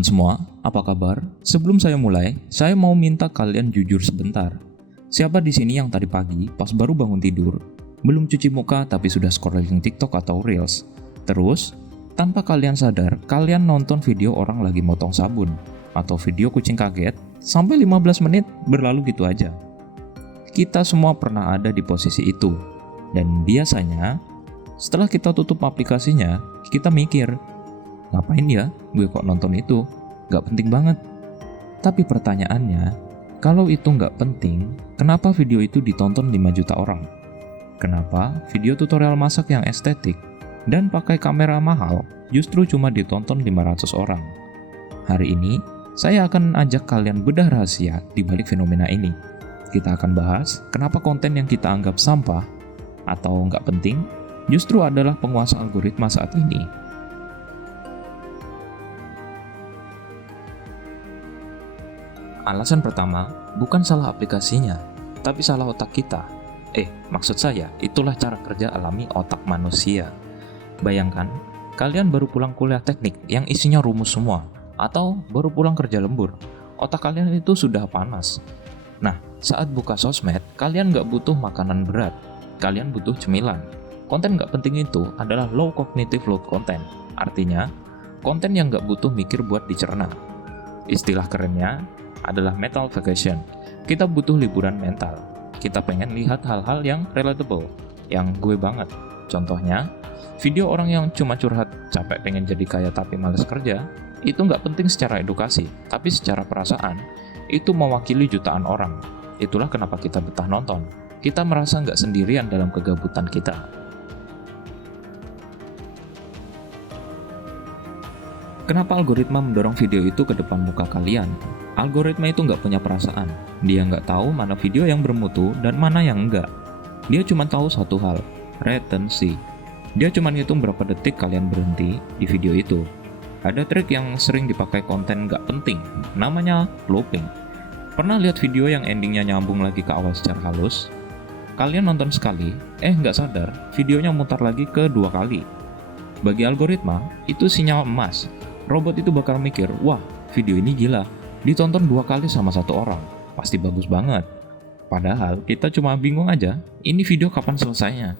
teman-teman semua, apa kabar? Sebelum saya mulai, saya mau minta kalian jujur sebentar. Siapa di sini yang tadi pagi pas baru bangun tidur, belum cuci muka tapi sudah scrolling TikTok atau Reels? Terus, tanpa kalian sadar, kalian nonton video orang lagi motong sabun atau video kucing kaget sampai 15 menit berlalu gitu aja. Kita semua pernah ada di posisi itu. Dan biasanya, setelah kita tutup aplikasinya, kita mikir, ngapain ya gue kok nonton itu? Gak penting banget. Tapi pertanyaannya, kalau itu gak penting, kenapa video itu ditonton 5 juta orang? Kenapa video tutorial masak yang estetik dan pakai kamera mahal justru cuma ditonton 500 orang? Hari ini, saya akan ajak kalian bedah rahasia di balik fenomena ini. Kita akan bahas kenapa konten yang kita anggap sampah atau gak penting justru adalah penguasa algoritma saat ini. Alasan pertama, bukan salah aplikasinya, tapi salah otak kita. Maksud saya, itulah cara kerja alami otak manusia. Bayangkan, kalian baru pulang kuliah teknik yang isinya rumus semua, atau baru pulang kerja lembur. Otak kalian itu sudah panas. Nah, saat buka sosmed, kalian nggak butuh makanan berat, kalian butuh cemilan. Konten nggak penting itu adalah low cognitive load content, artinya konten yang nggak butuh mikir buat dicerna. Istilah kerennya adalah mental vacation. Kita butuh liburan mental. Kita pengen lihat hal-hal yang relatable, yang gue banget. Contohnya, video orang yang cuma curhat capek pengen jadi kaya tapi males kerja, itu nggak penting secara edukasi, tapi secara perasaan, itu mewakili jutaan orang. Itulah kenapa kita betah nonton. Kita merasa nggak sendirian dalam kegabutan kita. Kenapa algoritma mendorong video itu ke depan muka kalian? Algoritma itu nggak punya perasaan. Dia nggak tahu mana video yang bermutu dan mana yang enggak. Dia cuma tahu satu hal, retensi. Dia cuma ngitung berapa detik kalian berhenti di video itu. Ada trik yang sering dipakai konten nggak penting, namanya looping. Pernah lihat video yang endingnya nyambung lagi ke awal secara halus? Kalian nonton sekali, nggak sadar, videonya mutar lagi ke 2 kali. Bagi algoritma, itu sinyal emas. Robot itu bakal mikir, wah, video ini gila, ditonton 2 kali sama satu orang, pasti bagus banget. Padahal kita cuma bingung aja, ini video kapan selesainya.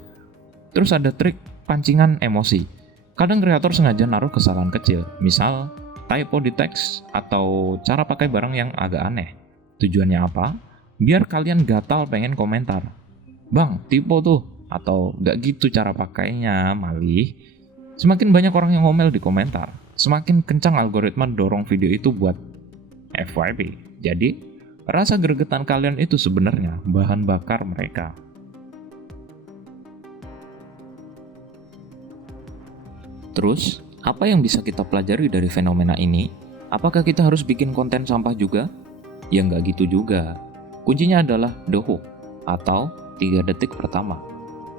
Terus ada trik pancingan emosi. Kadang kreator sengaja naruh kesalahan kecil, misal typo di teks atau cara pakai barang yang agak aneh. Tujuannya apa? Biar kalian gatal pengen komentar. Bang, typo tuh, atau gak gitu cara pakainya, malih. Semakin banyak orang yang ngomel di komentar, semakin kencang algoritma dorong video itu buat FYP. Jadi, rasa gregetan kalian itu sebenarnya bahan bakar mereka. Terus, apa yang bisa kita pelajari dari fenomena ini? Apakah kita harus bikin konten sampah juga? Ya nggak gitu juga. Kuncinya adalah the hook, atau 3 detik pertama.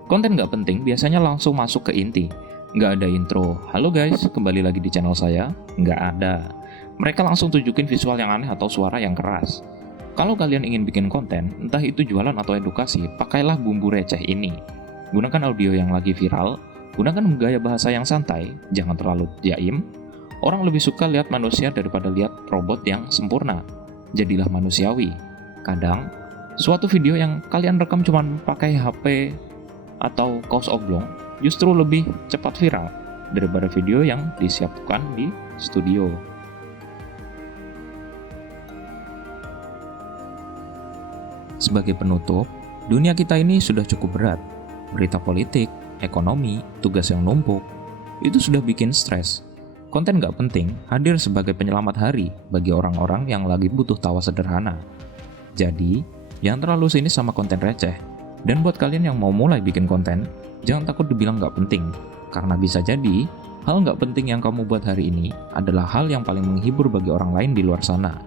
Konten nggak penting biasanya langsung masuk ke inti. Nggak ada intro, halo guys, kembali lagi di channel saya. Nggak ada. Mereka langsung tunjukin visual yang aneh atau suara yang keras. Kalau kalian ingin bikin konten, entah itu jualan atau edukasi, pakailah bumbu receh ini. Gunakan audio yang lagi viral, gunakan gaya bahasa yang santai, jangan terlalu jaim. Orang lebih suka lihat manusia daripada lihat robot yang sempurna. Jadilah manusiawi. Kadang, suatu video yang kalian rekam cuma pakai HP atau kaos oblong, justru lebih cepat viral daripada video yang disiapkan di studio. Sebagai penutup, dunia kita ini sudah cukup berat. Berita politik, ekonomi, tugas yang numpuk, itu sudah bikin stres. Konten gak penting hadir sebagai penyelamat hari bagi orang-orang yang lagi butuh tawa sederhana. Jadi, jangan terlalu sinis sama konten receh. Dan buat kalian yang mau mulai bikin konten, jangan takut dibilang gak penting. Karena bisa jadi, hal gak penting yang kamu buat hari ini adalah hal yang paling menghibur bagi orang lain di luar sana.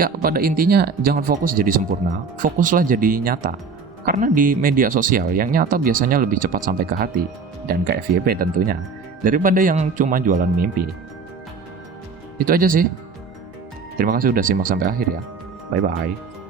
Ya, pada intinya jangan fokus jadi sempurna, fokuslah jadi nyata. Karena di media sosial yang nyata biasanya lebih cepat sampai ke hati, dan ke FYP tentunya, daripada yang cuma jualan mimpi. Itu aja sih. Terima kasih udah simak sampai akhir ya. Bye-bye.